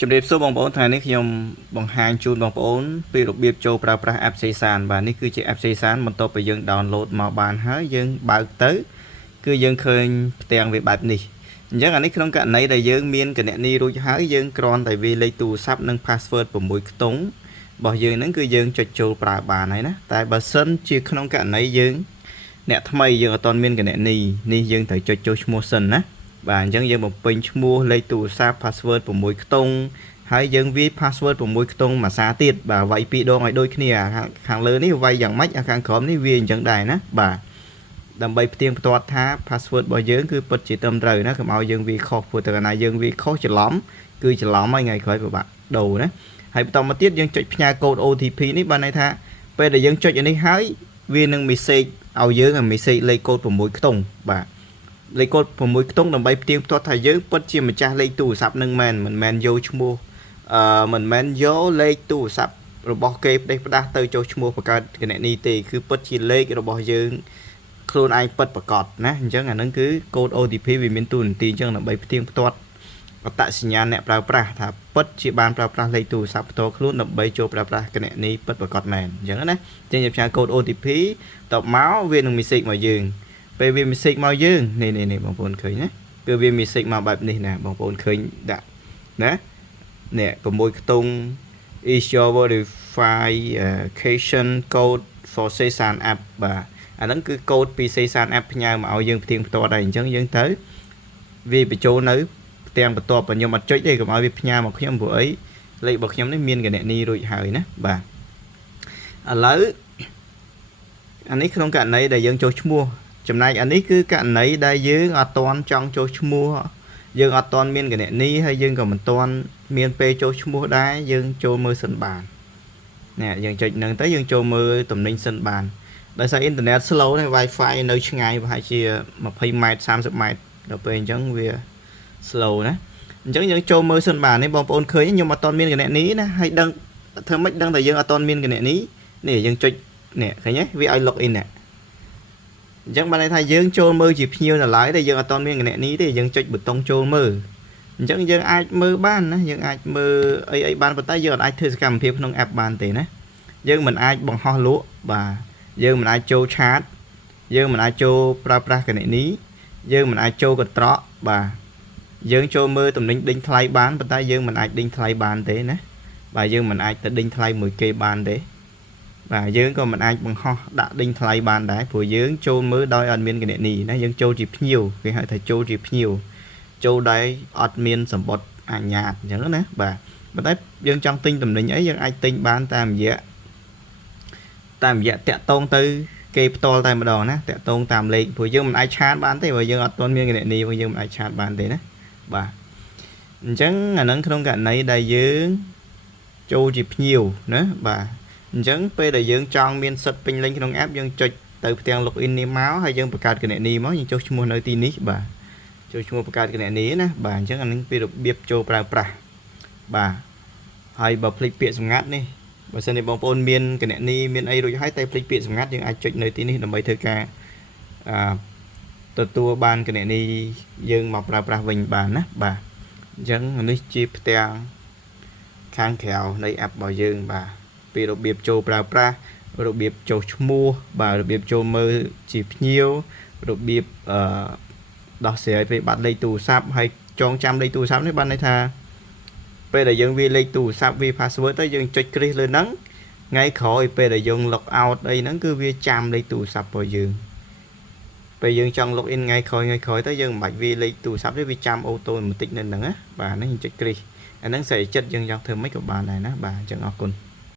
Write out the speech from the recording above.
ជំរាបសួរបងប្អូនថ្ងៃនេះខ្ញុំបង្ហាញជូនបងប្អូនពីរបៀបចូលប្រើប្រាស់ app Sesan បាទនេះគឺជា app Sesan បន្ទាប់ពីយើង download មកបានហើយយើងបើកទៅគឺយើងឃើញផ្ទាំងវាបែបនេះអញ្ចឹងអានេះក្នុងករណីដែលយើងមានគណនីរួចហើយយើងគ្រាន់តែវាលេខទូរស័ព្ទនិង password 6ខ្ទង់របស់យើងហ្នឹងគឺយើងចុចចូលប្រើបានហើយណាតែបើសិនជាក្នុងករណីយើងអ្នកថ្មីយើងអត់ទាន់មានគណនីនេះយើងត្រូវចុចចូលឈ្មោះសិនណាបាទអញ្ចឹងយើងបំពេញឈ្មោះលេខទូរស័ព្ទ password 6ខ្ទង់ហើយយើងវាយ password 6ខ្ទង់មួយសារទៀតបាទវាយ2ដងឲ្យដូចគ្នាខាងលើនេះវាយយ៉ាងម៉េចខាងក្រោមនេះវាអញ្ចឹងដែរណាបាទដើម្បីផ្ទៀងផ្ទាត់ថា password របស់យើងគឺពិតជាត្រឹមត្រូវណាកុំឲ្យយើងវាយខុសព្រោះតែកាលណាយើងវាយខុសច្រឡំគឺច្រឡំហើយថ្ងៃក្រោយពិបាកដូរណាហើយបន្តមកទៀតយើងចុចផ្ញើកូដ OTP នេះបានន័យថាពេលដែលយើងចុចអានេះហើយវានឹង message ឲ្យយើងអា message លេខកូដ6ខ្ទង់បាទលេខកូដ6ខ្ទង់ដើម្បីផ្ទៀងផ្ទាត់ថាយើងពិតជាម្ចាស់លេខទូរស័ព្ទនឹងមិនមែនយកឈ្មោះមិនមែនយកលេខទូរស័ព្ទរបស់គេផ្ដេសផ្ដាស់ទៅចូលឈ្មោះបង្កើតគណនីទេគឺពិតជាលេខរបស់យើងខ្លួនឯងពិតប្រកបណាអញ្ចឹងអានឹងគឺកូដ OTP វាមានតួនាទីអញ្ចឹងដើម្បីផ្ទៀងផ្ទាត់អត្តសញ្ញាណអ្នកប្រើប្រាស់ថាពិតជាបានប្រើប្រាស់លេខទូរស័ព្ទផ្ទាល់ខ្លួនដើម្បីចូលប្រើប្រាស់គណនីពិតប្រកបមែនអញ្ចឹងណាចឹងយើងផ្ញើកូដ OTP តបមកវានឹង message មកយើងពេលវា message មកយើងនេះបងប្អូនឃើញណាគឺវា message មកបែបនេះណាបងប្អូនឃើញដាក់ណានេះ6ខ្ទង់ is your verification code for Sesan app បាទអាហ្នឹងគឺកូដពី Sesan app ផ្ញើមកឲ្យយើងផ្ទៀងផ្ទាត់ដែរអញ្ចឹងយើងទៅវាបញ្ចូលនៅផ្ទាំងបន្ទាប់ខ្ញុំអត់ចុចទេកុំឲ្យវាផ្ញើមកខ្ញុំព្រោះអីលេខរបស់ខ្ញុំនេះមានគណនីរួចហើយណាបាទឥឡូវអានេះក្នុងករណីដែលយើងចូលឈ្មោះចំណែកអានេះគឺករណីដែលយើងអត់ទាន់ចង់ចូលឈ្មោះយើងអត់ទាន់មានគណនីហើយយើងក៏មិនទាន់មានពេលចូលឈ្មោះដែរយើងចូលមើលសិនបាននេះយើងចុចនឹងទៅយើងចូលមើលតំណែងសិនបានដោយសារអ៊ីនធឺណិត slow នេះ Wi-Fi នៅឆ្ងាយប្រហែលជា20ម៉ែត្រ30ម៉ែត្រដល់ពេលអញ្ចឹងវា slow ណាអញ្ចឹងយើងចូលមើលសិនបាននេះបងប្អូនឃើញខ្ញុំអត់ទាន់មានគណនីណាហើយដឹងធ្វើម៉េចដឹងតែយើងអត់ទាន់មានគណនីនេះយើងចុចនេះឃើញទេវាឲ្យ log in ណាអញ្ចឹងបានន័យថាយើងចូលមើលជាភ្ញៀវនៅឡើយតែយើងអត់ទាន់មានគណនីទេយើងចុចប៊ូតុងចូលមើលអញ្ចឹងយើងអាចមើលបានណាយើងអាចមើលអីបានប៉ុន្តែយើងអត់អាចធ្វើសកម្មភាពក្នុង app បានទេណាយើងមិនអាចបង្ហោះលក់បាទយើងមិនអាចចូលឆាតយើងមិនអាចចូលប្រើប្រាស់គណនីយើងមិនអាចចូលកន្ត្រកបាទយើងចូលមើលតំណែងដេញថ្លៃបានប៉ុន្តែយើងមិនអាចដេញថ្លៃបានទេណាបាទយើងមិនអាចទៅដេញថ្លៃមួយគេបានទេបាទយើងក៏មិនអាចបង្ហោះដាក់ដេញថ្លៃបានដែរព្រោះយើងចូលមើលដោយអត់មានគណនីណាយើងចូលជាភ្ញៀវគេហៅថាចូលជាភ្ញៀវចូលដោយអត់មានសម្បត្តិអញ្ញាតអញ្ចឹងណាបាទប៉ុន្តែយើងចង់ទិញតំណែងអីយើងអាចទិញបានតាមរយៈតាក់ទងទៅគេផ្ទាល់តែម្ដងណាតាក់ទងតាមលេខព្រោះយើងមិនអាចឆាតបានទេព្រោះយើងអត់ទាន់មានគណនីយើងមិនអាចឆាតបានទេណាបាទអញ្ចឹងអានឹងក្នុងករណីដែលយើងចូលជាភ្ញៀវណាបាទអញ្ចឹងពេលដែលយើងចង់មានសិទ្ធិពេញលេញក្នុង app យើងចុចទៅផ្ទាំង login នេះមកហើយយើងបង្កើតគណនីមកយើងចុះឈ្មោះនៅទីនេះបាទចុះឈ្មោះបង្កើតគណនីណាបាទអញ្ចឹងអានឹងពីរបៀបចូលប្រើប្រាស់បាទហើយបើភ្លេចពាក្យសម្ងាត់នេះបើសិនជាបងប្អូនមានគណនីមានអីរួចហើយតែភ្លេចពាក្យសម្ងាត់យើងអាចចុចនៅទីនេះដើម្បីធ្វើការទទួលបានគណនីយើងមកប្រើប្រាស់វិញបានណាបាទអញ្ចឹងនេះជាផ្ទាំងខាងក្រៅនៃ app របស់យើងបាទពីរបៀបចូលប្រើប្រាស់របៀបចូលឈ្មោះបាទរបៀបចូលមើលជាភ្ញៀវរបៀបដោះស្រាយពេលបាត់លេខទូរស័ព្ទហើយចងចាំលេខទូរស័ព្ទនេះបានន័យថាពេលដែលយើងវាលេខទូរស័ព្ទវា password ទៅយើងចុចគ្រីសលើហ្នឹងថ្ងៃក្រោយពេលដែលយើង log out អីហ្នឹងគឺវាចាំលេខទូរស័ព្ទរបស់យើងពេលយើងចង់ log in ថ្ងៃក្រោយទៅយើងមិនបាច់វាលេខទូរស័ព្ទទេវាចាំអូតូម៉ាទិកនៅហ្នឹងណាបាទហ្នឹងយើងចុចគ្រីសអាហ្នឹងស្អីចិត្តយើងចង់ធ្វើម៉េចក៏បានដែរណាបាទអញ្ចឹងអរគុណ